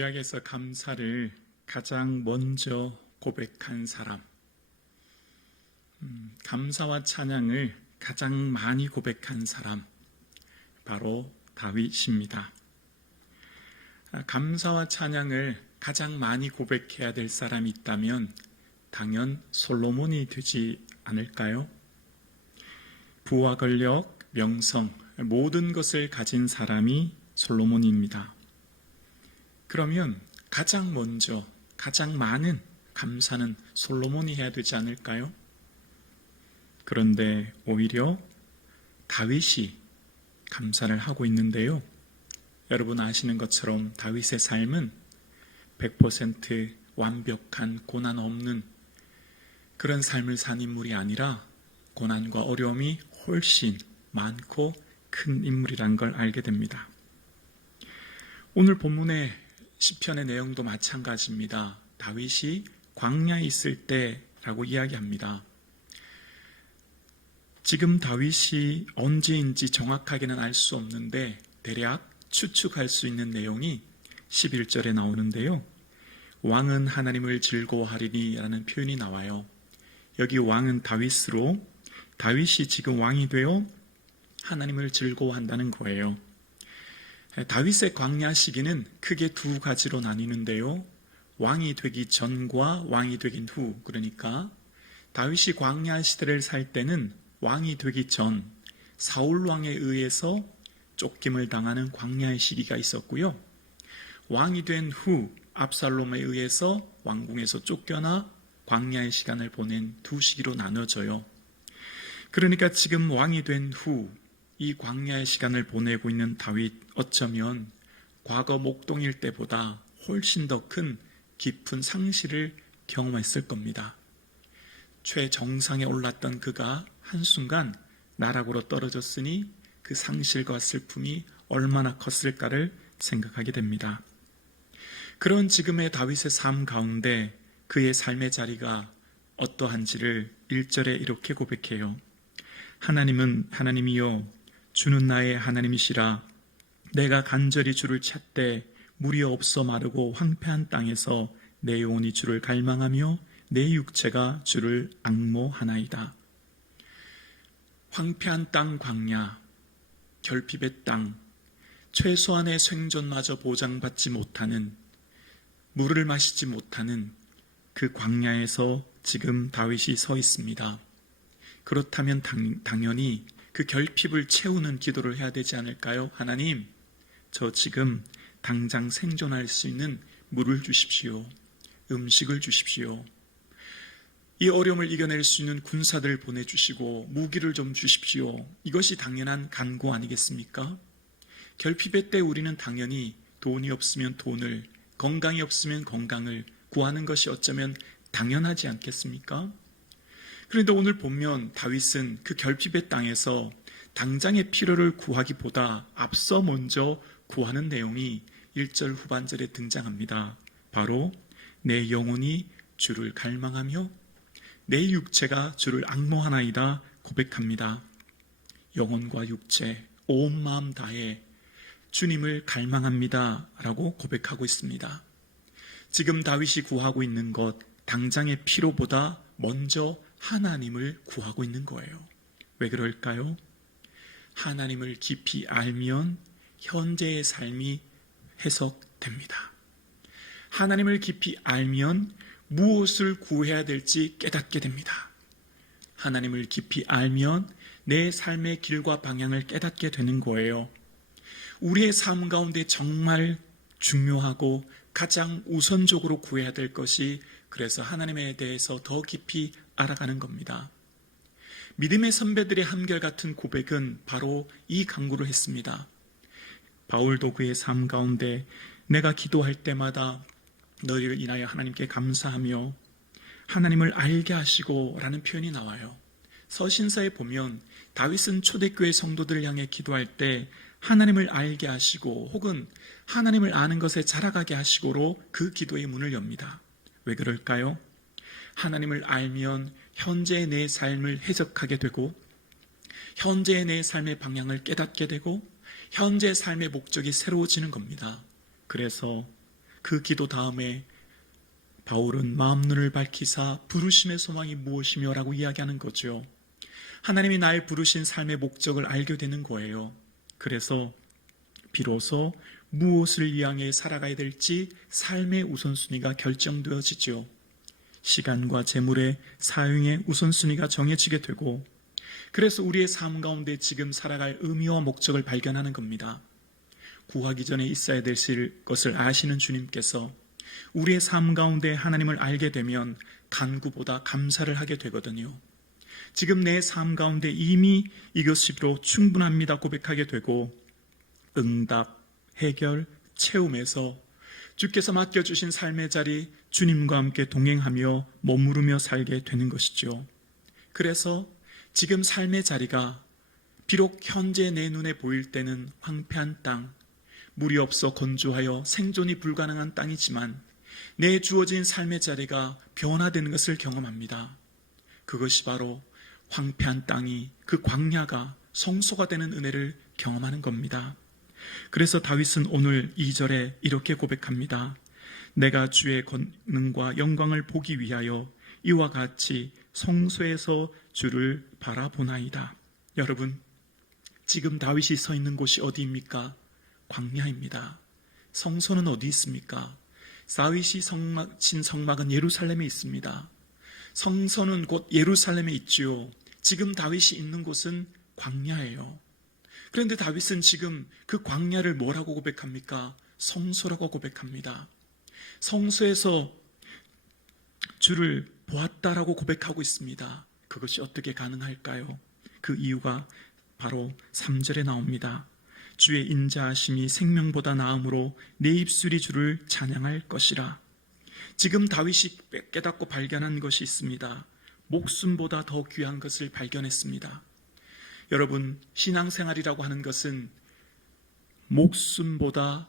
구약에서 감사를 가장 먼저 고백한 사람, 감사와 찬양을 가장 많이 고백한 사람, 바로 다윗입니다. 감사와 찬양을 가장 많이 고백해야 될 사람이 있다면 당연 솔로몬이 되지 않을까요? 부와 권력, 명성, 모든 것을 가진 사람이 솔로몬입니다. 그러면 가장 먼저, 가장 많은 감사는 솔로몬이 해야 되지 않을까요? 그런데 오히려 다윗이 감사를 하고 있는데요. 여러분 아시는 것처럼 다윗의 삶은 100% 완벽한 고난 없는 그런 삶을 산 인물이 아니라 고난과 어려움이 훨씬 많고 큰 인물이란 걸 알게 됩니다. 오늘 본문의 시편의 내용도 마찬가지입니다. 다윗이 광야에 있을 때라고 이야기합니다. 지금 다윗이 언제인지 정확하게는 알 수 없는데 대략 추측할 수 있는 내용이 11절에 나오는데요. 왕은 하나님을 즐거워하리니 라는 표현이 나와요. 여기 왕은 다윗으로 다윗이 지금 왕이 되어 하나님을 즐거워한다는 거예요. 다윗의 광야 시기는 크게 두 가지로 나뉘는데요. 왕이 되기 전과 왕이 되긴 후, 그러니까 다윗이 광야 시대를 살 때는 왕이 되기 전 사울 왕에 의해서 쫓김을 당하는 광야의 시기가 있었고요. 왕이 된 후 압살롬에 의해서 왕궁에서 쫓겨나 광야의 시간을 보낸 두 시기로 나눠져요. 그러니까 지금 왕이 된 후 이 광야의 시간을 보내고 있는 다윗, 어쩌면 과거 목동일 때보다 훨씬 더 큰 깊은 상실을 경험했을 겁니다. 최정상에 올랐던 그가 한순간 나락으로 떨어졌으니 그 상실과 슬픔이 얼마나 컸을까를 생각하게 됩니다. 그런 지금의 다윗의 삶 가운데 그의 삶의 자리가 어떠한지를 1절에 이렇게 고백해요. 하나님이여 주는 나의 하나님이시라. 내가 간절히 주를 찾되 물이 없어 마르고 황폐한 땅에서 내 영혼이 주를 갈망하며 내 육체가 주를 앙모하나이다. 황폐한 땅 광야, 결핍의 땅, 최소한의 생존마저 보장받지 못하는, 물을 마시지 못하는 그 광야에서 지금 다윗이 서 있습니다. 그렇다면 당연히 그 결핍을 채우는 기도를 해야 되지 않을까요? 하나님, 저 지금 당장 생존할 수 있는 물을 주십시오. 음식을 주십시오. 이 어려움을 이겨낼 수 있는 군사들을 보내주시고 무기를 좀 주십시오. 이것이 당연한 간구 아니겠습니까? 결핍의 때 우리는 당연히 돈이 없으면 돈을, 건강이 없으면 건강을 구하는 것이 어쩌면 당연하지 않겠습니까? 그런데 오늘 보면 다윗은 그 결핍의 땅에서 당장의 필요를 구하기보다 앞서 먼저 구하는 내용이 1절 후반절에 등장합니다. 바로 내 영혼이 주를 갈망하며 내 육체가 주를 앙모하나이다 고백합니다. 영혼과 육체, 온 마음 다해 주님을 갈망합니다 라고 고백하고 있습니다. 지금 다윗이 구하고 있는 것, 당장의 필요보다 먼저 하나님을 구하고 있는 거예요. 왜 그럴까요? 하나님을 깊이 알면 현재의 삶이 해석됩니다. 하나님을 깊이 알면 무엇을 구해야 될지 깨닫게 됩니다. 하나님을 깊이 알면 내 삶의 길과 방향을 깨닫게 되는 거예요. 우리의 삶 가운데 정말 중요하고 가장 우선적으로 구해야 될 것이 그래서 하나님에 대해서 더 깊이 알아가는 겁니다. 믿음의 선배들의 한결같은 고백은 바로 이 간구를 했습니다. 바울도 그의 삶 가운데 내가 기도할 때마다 너희를 인하여 하나님께 감사하며 하나님을 알게 하시고 라는 표현이 나와요. 서신서에 보면 다윗은 초대교회 성도들을 향해 기도할 때 하나님을 알게 하시고 혹은 하나님을 아는 것에 자라가게 하시고로 그 기도의 문을 엽니다. 왜 그럴까요? 하나님을 알면 현재의 내 삶을 해석하게 되고 현재의 내 삶의 방향을 깨닫게 되고 현재 삶의 목적이 새로워지는 겁니다. 그래서 그 기도 다음에 바울은 마음눈을 밝히사 부르심의 소망이 무엇이며 라고 이야기하는 거죠. 하나님이 날 부르신 삶의 목적을 알게 되는 거예요. 그래서 비로소 무엇을 향해 살아가야 될지 삶의 우선순위가 결정되어지죠. 시간과 재물의 사용의 우선순위가 정해지게 되고, 그래서 우리의 삶 가운데 지금 살아갈 의미와 목적을 발견하는 겁니다. 구하기 전에 있어야 될 것을 아시는 주님께서 우리의 삶 가운데 하나님을 알게 되면 간구보다 감사를 하게 되거든요. 지금 내 삶 가운데 이미 이것으로 충분합니다 고백하게 되고, 응답, 해결, 채움에서 주께서 맡겨주신 삶의 자리 주님과 함께 동행하며 머무르며 살게 되는 것이죠. 그래서 지금 삶의 자리가 비록 현재 내 눈에 보일 때는 황폐한 땅, 물이 없어 건조하여 생존이 불가능한 땅이지만 내 주어진 삶의 자리가 변화되는 것을 경험합니다. 그것이 바로 황폐한 땅이, 그 광야가 성소가 되는 은혜를 경험하는 겁니다. 그래서 다윗은 오늘 2절에 이렇게 고백합니다. 내가 주의 권능과 영광을 보기 위하여 이와 같이 성소에서 주를 바라보나이다. 여러분, 지금 다윗이 서 있는 곳이 어디입니까? 광야입니다. 성소는 어디 있습니까? 다윗이 진 성막은 예루살렘에 있습니다. 성소는 곧 예루살렘에 있지요. 지금 다윗이 있는 곳은 광야예요. 그런데 다윗은 지금 그 광야를 뭐라고 고백합니까? 성소라고 고백합니다. 성소에서 주를 보았다라고 고백하고 있습니다. 그것이 어떻게 가능할까요? 그 이유가 바로 3절에 나옵니다. 주의 인자하심이 생명보다 나음으로 내 입술이 주를 찬양할 것이라. 지금 다윗이 깨닫고 발견한 것이 있습니다. 목숨보다 더 귀한 것을 발견했습니다. 여러분, 신앙생활이라고 하는 것은 목숨보다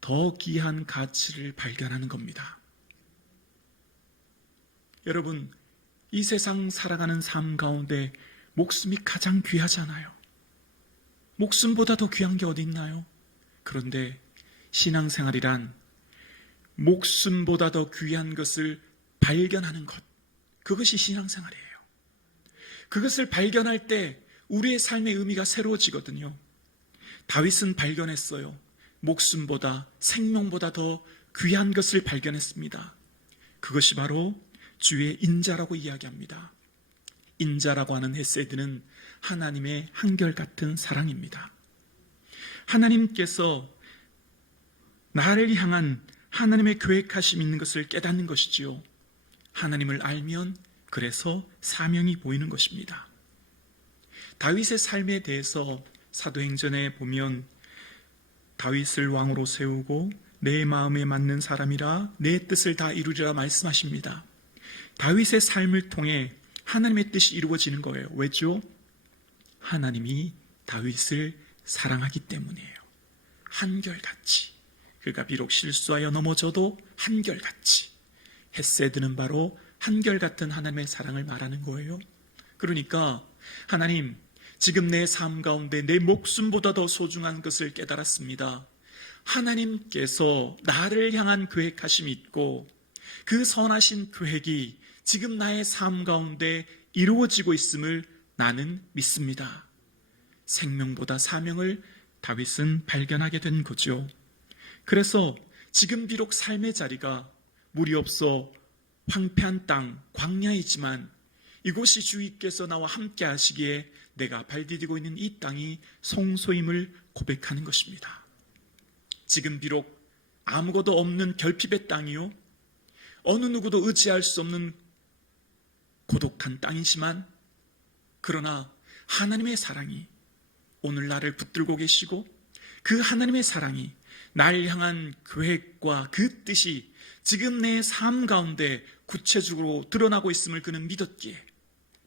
더 귀한 가치를 발견하는 겁니다. 여러분, 이 세상 살아가는 삶 가운데 목숨이 가장 귀하잖아요. 목숨보다 더 귀한 게 어디 있나요? 그런데 신앙생활이란 목숨보다 더 귀한 것을 발견하는 것, 그것이 신앙생활이에요. 그것을 발견할 때 우리의 삶의 의미가 새로워지거든요. 다윗은 발견했어요. 목숨보다, 생명보다 더 귀한 것을 발견했습니다. 그것이 바로 주의 인자라고 이야기합니다. 인자라고 하는 헤세드는 하나님의 한결같은 사랑입니다. 하나님께서 나를 향한 하나님의 계획하심이 있는 것을 깨닫는 것이지요. 하나님을 알면 그래서 사명이 보이는 것입니다. 다윗의 삶에 대해서 사도행전에 보면 다윗을 왕으로 세우고 내 마음에 맞는 사람이라 내 뜻을 다 이루리라 말씀하십니다. 다윗의 삶을 통해 하나님의 뜻이 이루어지는 거예요. 왜죠? 하나님이 다윗을 사랑하기 때문이에요. 한결같이. 그가 비록 실수하여 넘어져도 한결같이. 헤세드는 바로 한결같은 하나님의 사랑을 말하는 거예요. 그러니까 하나님, 지금 내 삶 가운데 내 목숨보다 더 소중한 것을 깨달았습니다. 하나님께서 나를 향한 계획하심이 있고 그 선하신 계획이 지금 나의 삶 가운데 이루어지고 있음을 나는 믿습니다. 생명보다 사명을 다윗은 발견하게 된 거죠. 그래서 지금 비록 삶의 자리가 물이 없어 황폐한 땅, 광야이지만 이곳이 주님께서 나와 함께 하시기에 내가 발디디고 있는 이 땅이 성소임을 고백하는 것입니다. 지금 비록 아무것도 없는 결핍의 땅이요, 어느 누구도 의지할 수 없는 고독한 땅이지만, 그러나 하나님의 사랑이 오늘 나를 붙들고 계시고 그 하나님의 사랑이 날 향한 계획과 그 뜻이 지금 내 삶 가운데 구체적으로 드러나고 있음을 그는 믿었기에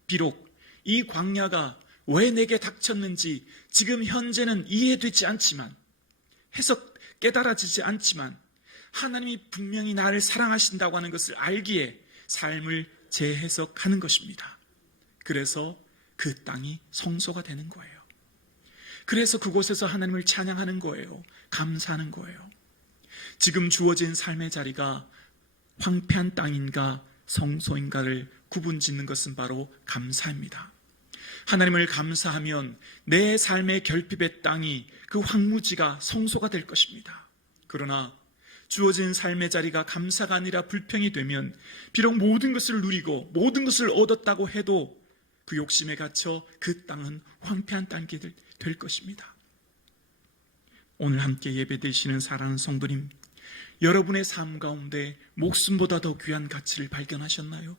비록 이 광야가 왜 내게 닥쳤는지 지금 현재는 이해되지 않지만, 해석 깨달아지지 않지만 하나님이 분명히 나를 사랑하신다고 하는 것을 알기에 삶을 재해석하는 것입니다. 그래서 그 땅이 성소가 되는 거예요. 그래서 그곳에서 하나님을 찬양하는 거예요. 감사하는 거예요. 지금 주어진 삶의 자리가 황폐한 땅인가 성소인가를 구분짓는 것은 바로 감사입니다. 하나님을 감사하면 내 삶의 결핍의 땅이 그 황무지가 성소가 될 것입니다. 그러나 주어진 삶의 자리가 감사가 아니라 불평이 되면 비록 모든 것을 누리고 모든 것을 얻었다고 해도 그 욕심에 갇혀 그 땅은 황폐한 땅이 될 것입니다. 오늘 함께 예배드리시는 사랑하는 성도님, 여러분의 삶 가운데 목숨보다 더 귀한 가치를 발견하셨나요?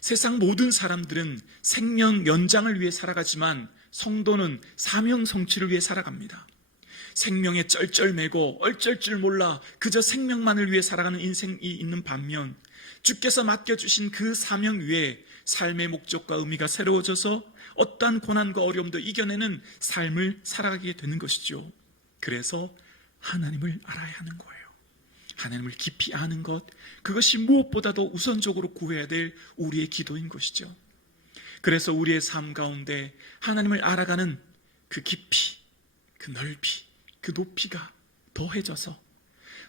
세상 모든 사람들은 생명 연장을 위해 살아가지만 성도는 사명 성취를 위해 살아갑니다. 생명에 쩔쩔매고 얼쩔 줄 몰라 그저 생명만을 위해 살아가는 인생이 있는 반면 주께서 맡겨주신 그 사명 위에 삶의 목적과 의미가 새로워져서 어떠한 고난과 어려움도 이겨내는 삶을 살아가게 되는 것이죠. 그래서 하나님을 알아야 하는 거예요. 하나님을 깊이 아는 것, 그것이 무엇보다도 우선적으로 구해야 될 우리의 기도인 것이죠. 그래서 우리의 삶 가운데 하나님을 알아가는 그 깊이, 그 넓이, 그 높이가 더해져서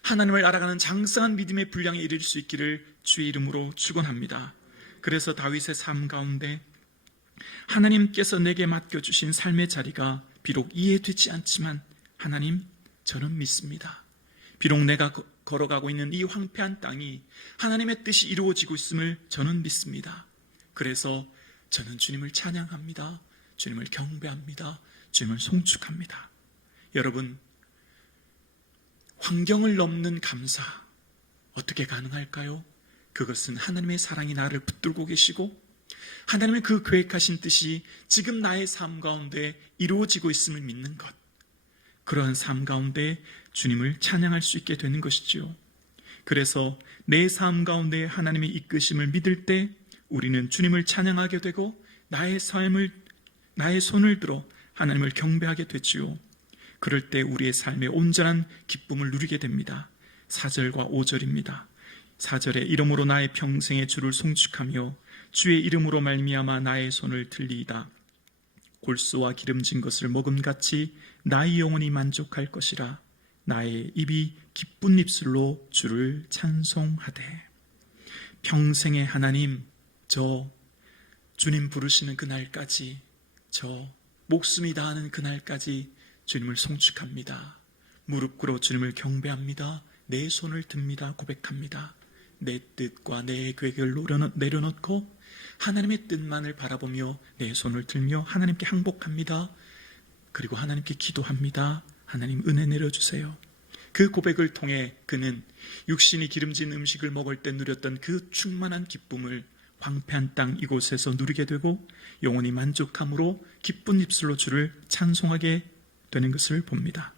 하나님을 알아가는 장성한 믿음의 분량에 이를 수 있기를 주의 이름으로 축원합니다. 그래서 다윗의 삶 가운데 하나님께서 내게 맡겨주신 삶의 자리가 비록 이해되지 않지만 하나님, 저는 믿습니다. 비록 내가 걸어가고 있는 이 황폐한 땅이 하나님의 뜻이 이루어지고 있음을 저는 믿습니다. 그래서 저는 주님을 찬양합니다. 주님을 경배합니다. 주님을 송축합니다. 여러분, 환경을 넘는 감사 어떻게 가능할까요? 그것은 하나님의 사랑이 나를 붙들고 계시고 하나님의 그 계획하신 뜻이 지금 나의 삶 가운데 이루어지고 있음을 믿는 것, 그러한 삶 가운데 주님을 찬양할 수 있게 되는 것이지요. 그래서 내 삶 가운데 하나님의 이끄심을 믿을 때 우리는 주님을 찬양하게 되고 나의 손을 들어 하나님을 경배하게 되지요. 그럴 때 우리의 삶의 온전한 기쁨을 누리게 됩니다. 4절과 5절입니다. 4절에 이름으로 나의 평생의 주를 송축하며 주의 이름으로 말미암아 나의 손을 들리이다. 골수와 기름진 것을 먹음같이 나의 영혼이 만족할 것이라. 나의 입이 기쁜 입술로 주를 찬송하되. 평생의 하나님, 저 주님 부르시는 그날까지, 저 목숨이 다하는 그날까지 주님을 송축합니다. 무릎 꿇어 주님을 경배합니다. 내 손을 듭니다. 고백합니다. 내 뜻과 내 계획을 내려놓고 하나님의 뜻만을 바라보며 내 손을 들며 하나님께 항복합니다. 그리고 하나님께 기도합니다. 하나님 은혜 내려주세요. 그 고백을 통해 그는 육신이 기름진 음식을 먹을 때 누렸던 그 충만한 기쁨을 황폐한 땅 이곳에서 누리게 되고 영혼이 만족함으로 기쁜 입술로 주를 찬송하게 되는 것을 봅니다.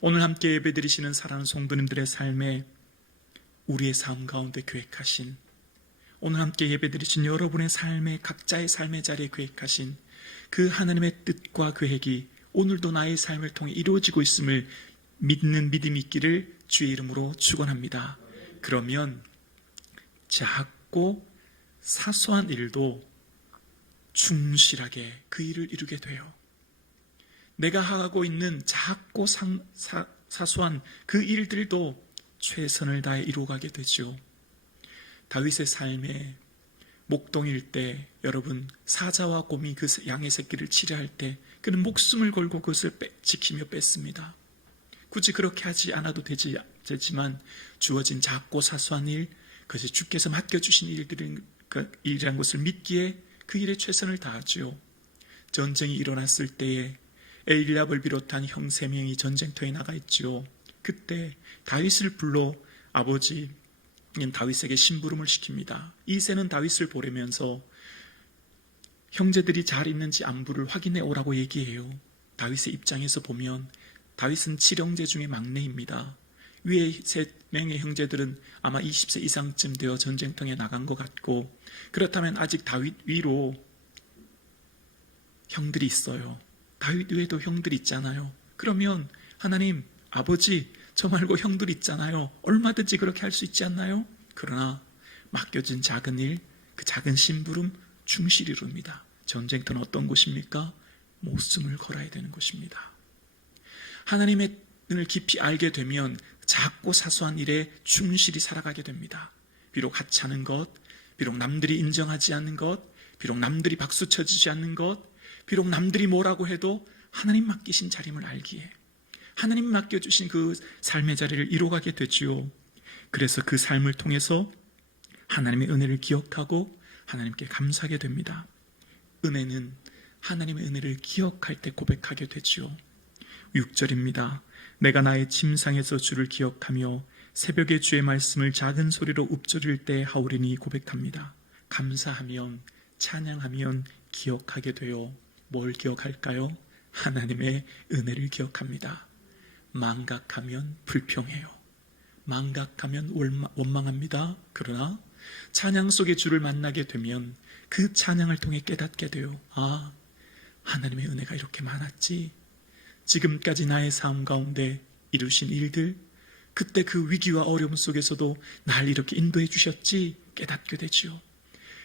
오늘 함께 예배드리시는 사랑하는 성도님들의 삶에 우리의 삶 가운데 계획하신, 오늘 함께 예배드리신 여러분의 삶에 각자의 삶의 자리에 계획하신 그 하나님의 뜻과 계획이 오늘도 나의 삶을 통해 이루어지고 있음을 믿는 믿음이 있기를 주의 이름으로 축원합니다. 그러면 작고 사소한 일도 충실하게 그 일을 이루게 돼요. 내가 하고 있는 작고 사소한 그 일들도 최선을 다해 이루어가게 되죠. 다윗의 삶에 목동일 때 여러분 사자와 곰이 그 양의 새끼를 치려할 때 그는 목숨을 걸고 그것을 지키며 뺐습니다. 굳이 그렇게 하지 않아도 되지만 주어진 작고 사소한 일, 그것이 주께서 맡겨주신 일이라는 것을 믿기에 그 일에 최선을 다하죠. 전쟁이 일어났을 때에 엘리압을 비롯한 형 3명이 전쟁터에 나가 있죠. 그때 다윗을 불러 아버지 다윗에게 심부름을 시킵니다. 이새는 다윗을 보내면서 형제들이 잘 있는지 안부를 확인해 오라고 얘기해요. 다윗의 입장에서 보면 다윗은 7형제 중에 막내입니다. 위에 3명의 형제들은 아마 20세 이상쯤 되어 전쟁터에 나간 것 같고, 그렇다면 아직 다윗 위로 형들이 있어요. 다윗 외에도 형들이 있잖아요. 그러면 하나님, 아버지, 저 말고 형들 있잖아요. 얼마든지 그렇게 할 수 있지 않나요? 그러나 맡겨진 작은 일, 그 작은 심부름 충실히 이룹니다. 전쟁터는 어떤 곳입니까? 목숨을 걸어야 되는 곳입니다. 하나님의 뜻을 깊이 알게 되면 작고 사소한 일에 충실히 살아가게 됩니다. 비록 하찮은 것, 비록 남들이 인정하지 않는 것, 비록 남들이 박수 쳐주지 않는 것, 비록 남들이 뭐라고 해도 하나님 맡기신 자림을 알기에 하나님 맡겨주신 그 삶의 자리를 이뤄가게 되지요. 그래서 그 삶을 통해서 하나님의 은혜를 기억하고 하나님께 감사하게 됩니다. 은혜는 하나님의 은혜를 기억할 때 고백하게 되지요. 6절입니다. 내가 나의 침상에서 주를 기억하며 새벽에 주의 말씀을 작은 소리로 읊조릴 때 하오리니 고백합니다. 감사하면, 찬양하면 기억하게 돼요. 뭘 기억할까요? 하나님의 은혜를 기억합니다. 망각하면 불평해요. 망각하면 원망합니다. 그러나 찬양 속에 주를 만나게 되면 그 찬양을 통해 깨닫게 돼요. 아, 하나님의 은혜가 이렇게 많았지. 지금까지 나의 삶 가운데 이루신 일들, 그때 그 위기와 어려움 속에서도 날 이렇게 인도해 주셨지 깨닫게 되지요.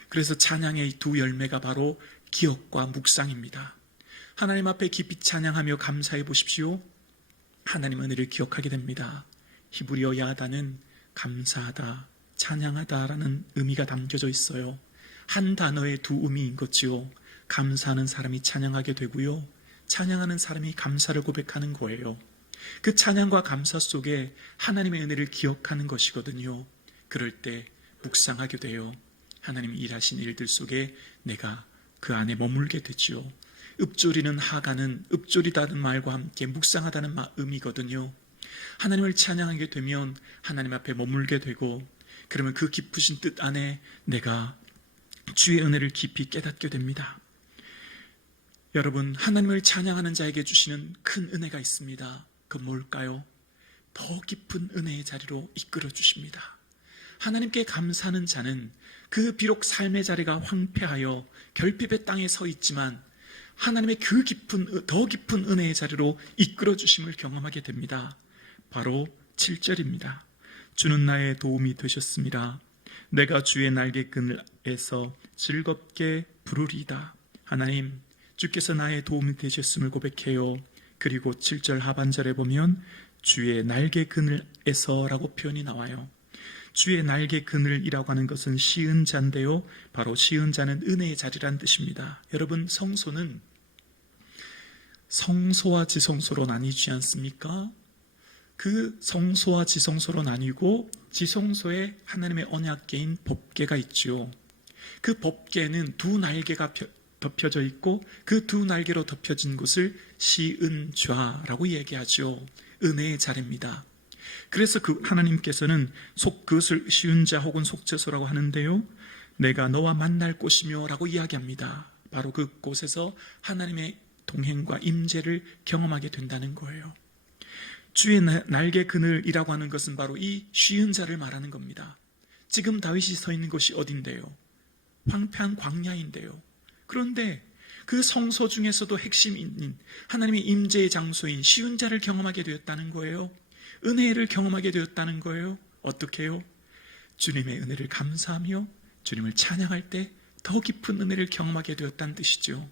그래서 찬양의 두 열매가 바로 기억과 묵상입니다. 하나님 앞에 깊이 찬양하며 감사해 보십시오. 하나님의 은혜를 기억하게 됩니다. 히브리어 야다는 감사하다, 찬양하다라는 의미가 담겨져 있어요. 한 단어의 두 의미인 거지요. 감사하는 사람이 찬양하게 되고요, 찬양하는 사람이 감사를 고백하는 거예요. 그 찬양과 감사 속에 하나님의 은혜를 기억하는 것이거든요. 그럴 때 묵상하게 돼요. 하나님 일하신 일들 속에 내가 그 안에 머물게 되지요. 읊조리는 하가는 읊조리다는 말과 함께 묵상하다는 의미거든요. 하나님을 찬양하게 되면 하나님 앞에 머물게 되고, 그러면 그 깊으신 뜻 안에 내가 주의 은혜를 깊이 깨닫게 됩니다. 여러분, 하나님을 찬양하는 자에게 주시는 큰 은혜가 있습니다. 그건 뭘까요? 더 깊은 은혜의 자리로 이끌어 주십니다. 하나님께 감사하는 자는 그 비록 삶의 자리가 황폐하여 결핍의 땅에 서 있지만 하나님의 그 깊은, 더 깊은 은혜의 자리로 이끌어 주심을 경험하게 됩니다. 바로 7절입니다. 주는 나의 도움이 되셨습니다. 내가 주의 날개끈에서 즐겁게 부르리이다. 하나님, 주께서 나의 도움이 되셨음을 고백해요. 그리고 7절 하반절에 보면 주의 날개그늘에서 라고 표현이 나와요. 주의 날개그늘이라고 하는 것은 시은자인데요, 바로 시은자는 은혜의 자리란 뜻입니다. 여러분, 성소는 성소와 지성소로 나뉘지 않습니까? 그 성소와 지성소로 나뉘고 지성소에 하나님의 언약궤인 법궤가 있죠. 그 법궤는 두 날개가 덮여져 있고 그 두 날개로 덮여진 곳을 시은좌라고 얘기하죠. 은혜의 자리입니다. 그래서 그 하나님께서는 그것을 시은좌 혹은 속죄소라고 하는데요, 내가 너와 만날 곳이며 라고 이야기합니다. 바로 그곳에서 하나님의 동행과 임재를 경험하게 된다는 거예요. 주의 날개 그늘이라고 하는 것은 바로 이 시은자를 말하는 겁니다. 지금 다윗이 서 있는 곳이 어딘데요? 황폐한 광야인데요. 그런데 그 성소 중에서도 핵심인 하나님의 임재의 장소인 시은자를 경험하게 되었다는 거예요. 은혜를 경험하게 되었다는 거예요. 어떻게 해요? 주님의 은혜를 감사하며 주님을 찬양할 때 더 깊은 은혜를 경험하게 되었다는 뜻이죠.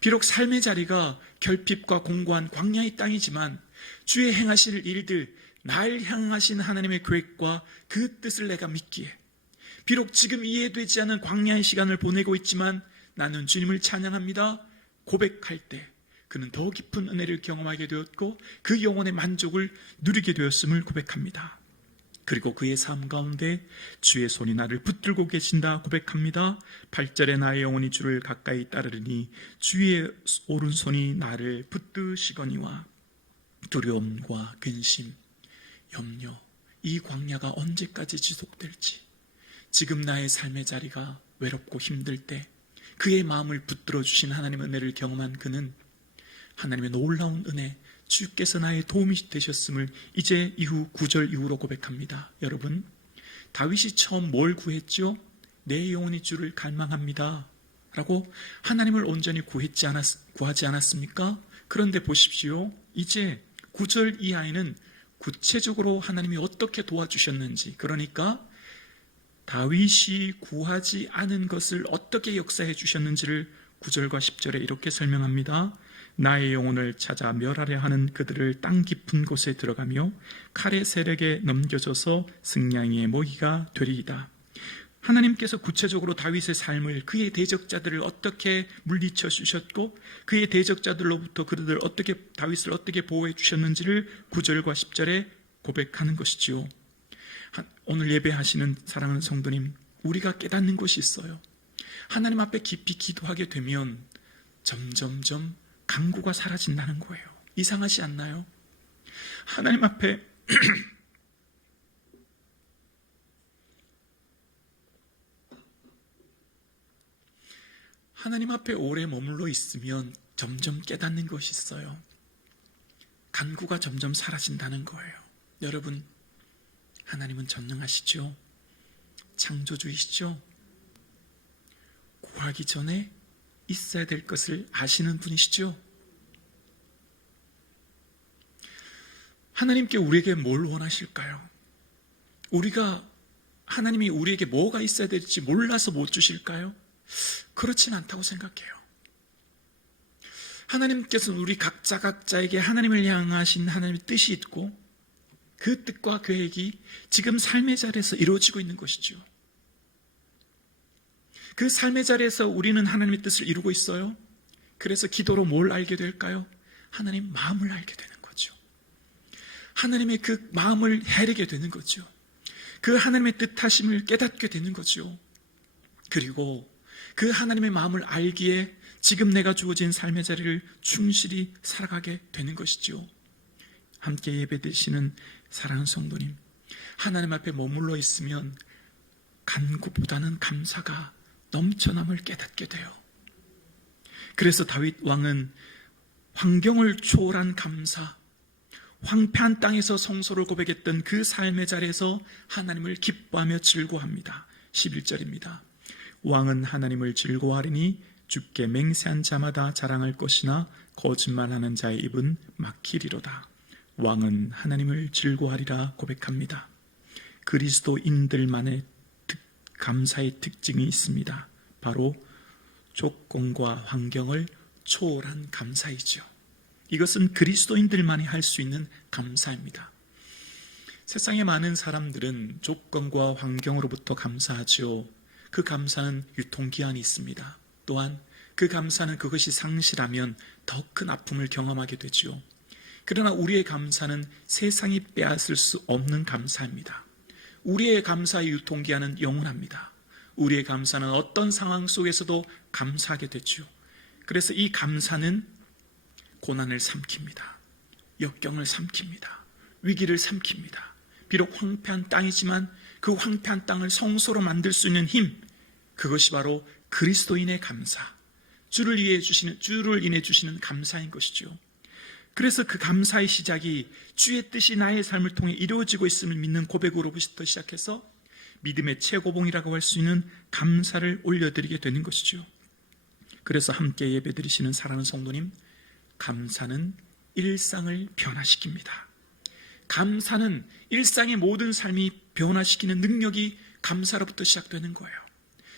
비록 삶의 자리가 결핍과 공고한 광야의 땅이지만 주의 행하실 일들, 날 향하신 하나님의 계획과 그 뜻을 내가 믿기에, 비록 지금 이해되지 않은 광야의 시간을 보내고 있지만 나는 주님을 찬양합니다 고백할 때 그는 더 깊은 은혜를 경험하게 되었고 그 영혼의 만족을 누리게 되었음을 고백합니다. 그리고 그의 삶 가운데 주의 손이 나를 붙들고 계신다 고백합니다. 8절에 나의 영혼이 주를 가까이 따르리니 주의 오른손이 나를 붙드시거니와. 두려움과 근심, 염려, 이 광야가 언제까지 지속될지, 지금 나의 삶의 자리가 외롭고 힘들 때 그의 마음을 붙들어 주신 하나님의 은혜를 경험한 그는 하나님의 놀라운 은혜, 주께서 나의 도움이 되셨음을 이제 이후 9절 이후로 고백합니다. 여러분, 다윗이 처음 뭘 구했죠? 내 영혼이 주를 갈망합니다 라고 하나님을 온전히 구하지 않았습니까? 그런데 보십시오, 이제 9절 이하에는 구체적으로 하나님이 어떻게 도와주셨는지, 그러니까 다윗이 구하지 않은 것을 어떻게 역사해 주셨는지를 9절과 10절에 이렇게 설명합니다. 나의 영혼을 찾아 멸하려 하는 그들을 땅 깊은 곳에 들어가며 칼의 세력에 넘겨져서 승냥이의 먹이가 되리이다. 하나님께서 구체적으로 다윗의 삶을, 그의 대적자들을 어떻게 물리쳐 주셨고 그의 대적자들로부터 그들을 어떻게, 다윗을 어떻게 보호해 주셨는지를 9절과 10절에 고백하는 것이지요. 오늘 예배하시는 사랑하는 성도님, 우리가 깨닫는 것이 있어요. 하나님 앞에 깊이 기도하게 되면 점점점 간구가 사라진다는 거예요. 이상하지 않나요? 하나님 앞에 하나님 앞에 오래 머물러 있으면 점점 깨닫는 것이 있어요. 간구가 점점 사라진다는 거예요. 여러분, 하나님은 전능하시죠? 창조주이시죠? 구하기 전에 있어야 될 것을 아시는 분이시죠? 하나님께 우리에게 뭘 원하실까요? 하나님이 우리에게 뭐가 있어야 될지 몰라서 못 주실까요? 그렇진 않다고 생각해요. 하나님께서는 우리 각자에게 하나님을 향하신 하나님의 뜻이 있고 그 뜻과 계획이 지금 삶의 자리에서 이루어지고 있는 것이죠. 그 삶의 자리에서 우리는 하나님의 뜻을 이루고 있어요. 그래서 기도로 뭘 알게 될까요? 하나님 마음을 알게 되는 거죠. 하나님의 그 마음을 헤아리게 되는 거죠. 그 하나님의 뜻하심을 깨닫게 되는 거죠. 그리고 그 하나님의 마음을 알기에 지금 내가 주어진 삶의 자리를 충실히 살아가게 되는 것이죠. 함께 예배드리시는 사랑하는 성도님, 하나님 앞에 머물러 있으면 간구보다는 감사가 넘쳐남을 깨닫게 돼요. 그래서 다윗 왕은 환경을 초월한 감사, 황폐한 땅에서 성소를 고백했던 그 삶의 자리에서 하나님을 기뻐하며 즐거워합니다. 11절입니다. 왕은 하나님을 즐거워하리니 주께 맹세한 자마다 자랑할 것이나 거짓말하는 자의 입은 막히리로다. 왕은 하나님을 즐거워하리라 고백합니다. 그리스도인들만의 감사의 특징이 있습니다. 바로 조건과 환경을 초월한 감사이죠. 이것은 그리스도인들만이 할 수 있는 감사입니다. 세상의 많은 사람들은 조건과 환경으로부터 감사하지요. 그 감사는 유통기한이 있습니다. 또한 그 감사는 그것이 상실하면 더 큰 아픔을 경험하게 되지요. 그러나 우리의 감사는 세상이 빼앗을 수 없는 감사입니다. 우리의 감사의 유통기한은 영원합니다. 우리의 감사는 어떤 상황 속에서도 감사하게 되지요. 그래서 이 감사는 고난을 삼킵니다. 역경을 삼킵니다. 위기를 삼킵니다. 비록 황폐한 땅이지만 그 황폐한 땅을 성소로 만들 수 있는 힘, 그것이 바로 그리스도인의 감사, 주를 인해 주시는 감사인 것이죠. 그래서 그 감사의 시작이 주의 뜻이 나의 삶을 통해 이루어지고 있음을 믿는 고백으로부터 시작해서 믿음의 최고봉이라고 할 수 있는 감사를 올려드리게 되는 것이죠. 그래서 함께 예배드리시는 사랑하는 성도님, 감사는 일상을 변화시킵니다. 감사는 일상의 모든 삶이 변화시키는 능력이 감사로부터 시작되는 거예요.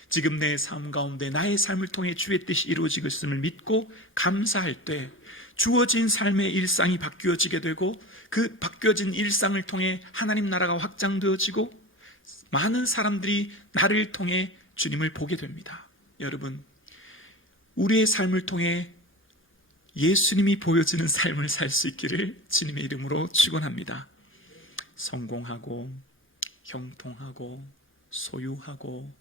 지금 내 삶 가운데 나의 삶을 통해 주의 뜻이 이루어지고 있음을 믿고 감사할 때 주어진 삶의 일상이 바뀌어지게 되고 그 바뀌어진 일상을 통해 하나님 나라가 확장되어지고 많은 사람들이 나를 통해 주님을 보게 됩니다. 여러분, 우리의 삶을 통해 예수님이 보여주는 삶을 살 수 있기를 주님의 이름으로 축원합니다. 성공하고 형통하고 소유하고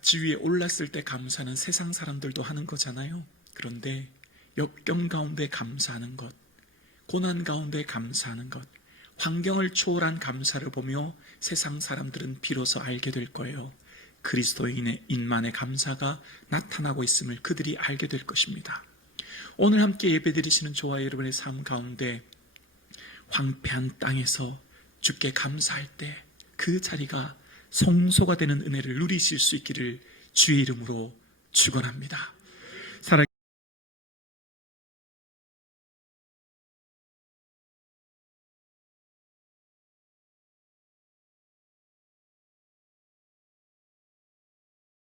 지위에 올랐을 때 감사는 세상 사람들도 하는 거잖아요. 그런데 역경 가운데 감사하는 것, 고난 가운데 감사하는 것, 환경을 초월한 감사를 보며 세상 사람들은 비로소 알게 될 거예요. 그리스도인만의 감사가 나타나고 있음을 그들이 알게 될 것입니다. 오늘 함께 예배드리시는 저와 여러분의 삶 가운데 황폐한 땅에서 주께 감사할 때 그 자리가 성소가 되는 은혜를 누리실 수 있기를 주의 이름으로 축원합니다.